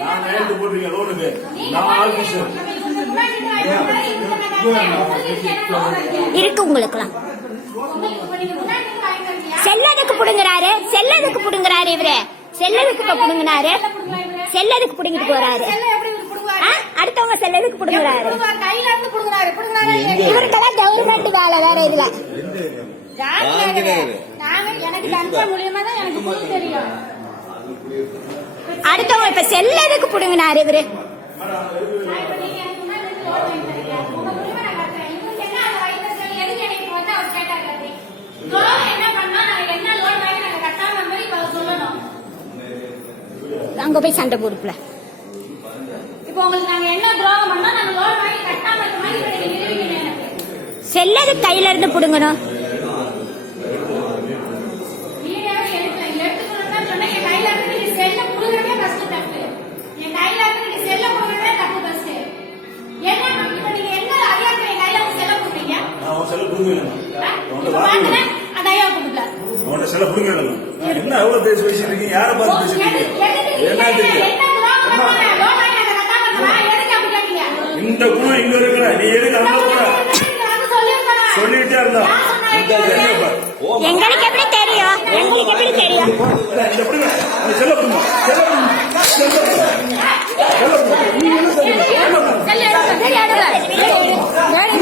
நான் கையெழுத்து போட்டிருக்கேன் லோனுக்கு. நான் ஆபீசர் இருக்கு உங்களுக்குலாம். செல்லதுக்கு புடுங்குறாரு, செல்லதுக்கு புடுங்குறாரு இவரு. செல்லதுக்கு இப்ப புடுங்கினாரு, செல்லதுக்கு புடுங்கிட்டு போறாரு. அடுத்தவங்க செல்லதுக்கு புடுங்குறாரு. இவருக்கெல்லாம் கவர்மெண்ட் வேலை வேற இல்ல. அடுத்தவங்க இப்ப செல்லதுக்கு புடுங்கினாரு இவரு. அங்க போய் சண்டை போடுப்புல. செல்லது கையில இருந்து புடுங்கணும். என்ன எவ்வளவு பேசி பேசிருக்கீங்க? யாரை பார்த்து பேசிருக்கீங்க? என்ன இந்த குணம் இங்க இருக்கிற நீ எதுக்கு அங்க போற சொல்லிட்டே இருந்தா எங்களுக்கு எப்படி தெரியும்? எங்களுக்கு